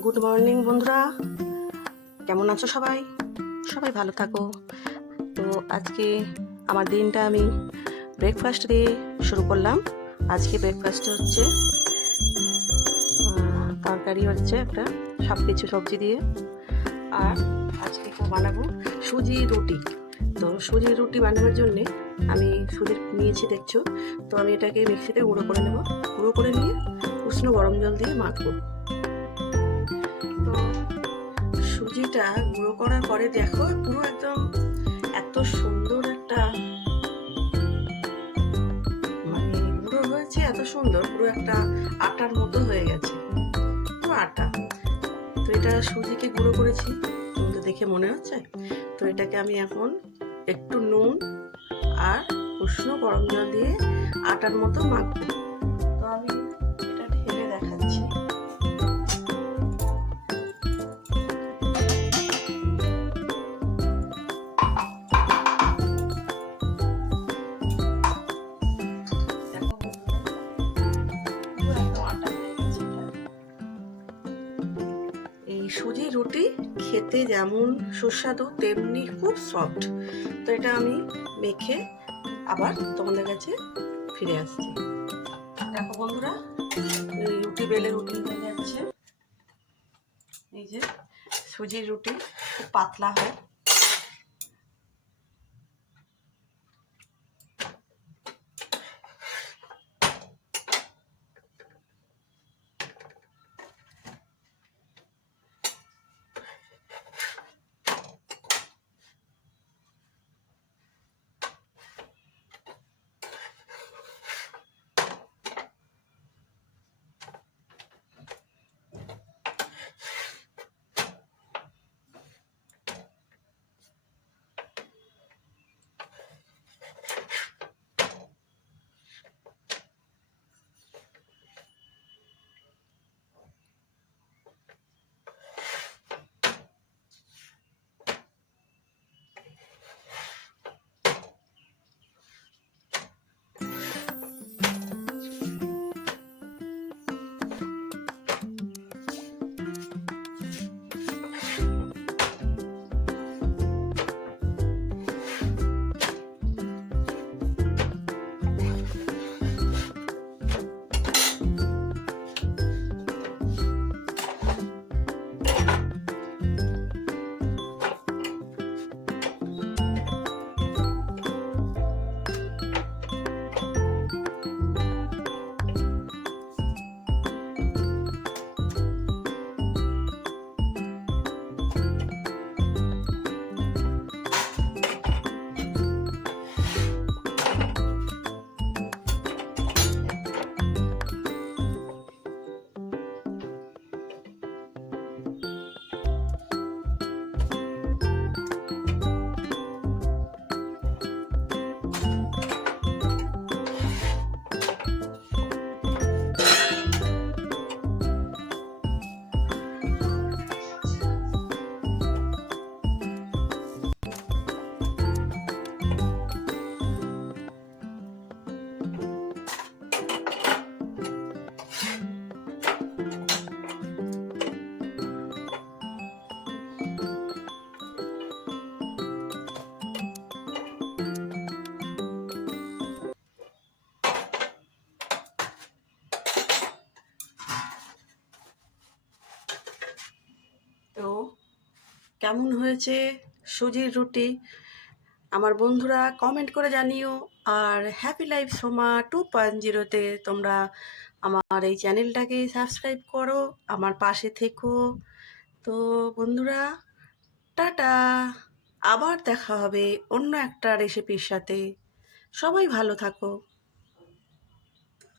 Good morning বন্ধুরা, কেমন আছো সবাই? সবাই ভালো থাকো। তো আজকে আমার দিনটা আমি ব্রেকফাস্ট দিয়ে শুরু করলাম। আজকে ব্রেকফাস্টে হচ্ছে তরকারি হচ্ছে একটা সব কিছু সবজি দিয়ে, আর আজকে বানাবো সুজি রুটি। তো সুজি রুটি বানানোর জন্যে আমি সুজি নিয়েছি দেখছো। তো আমি এটাকে মিক্সিতে গুঁড়ো করে নেব। গুঁড়ো করে নিয়ে উষ্ণ গরম জল দিয়ে মাখবো। তো সুজিটা গুঁড়ো করার পরে দেখো পুরো একদম এত সুন্দর একটা মানে গুঁড়ো হয়েছে, এত সুন্দর পুরো একটা আটার মতো হয়ে গেছে, পুরো আটা। তো এটা সুজিকে গুঁড়ো করেছি, তুমি তো দেখে মনে হচ্ছে। তো এটাকে আমি এখন একটু নুন আর উষ্ণ গরম জল দিয়ে আটার মতো মাখবো। তো আমি এটা ঢেলে দেখাচ্ছি। এই সুজি রুটি খেতে যেমন সুস্বাদু তেমনি খুব সফট। তো এটা আমি মেখে আবার তোমাদের কাছে ফিরে আসছি। দেখো বন্ধুরা, এই রুটি বেলে রুটি হয়ে যাচ্ছে। এই যে সুজির রুটি খুব পাতলা হয়। তো কেমন হয়েছে সুজির রুটি আমার বন্ধুরা কমেন্ট করে জানিও। আর হ্যাপি লাইফ সোমা 2.0-তে তোমরা আমার এই চ্যানেলটাকে সাবস্ক্রাইব করো, আমার পাশে থেকো। তো বন্ধুরা, টাটা, আবার দেখা হবে অন্য একটা রেসিপির সাথে। সবাই ভালো থাকো।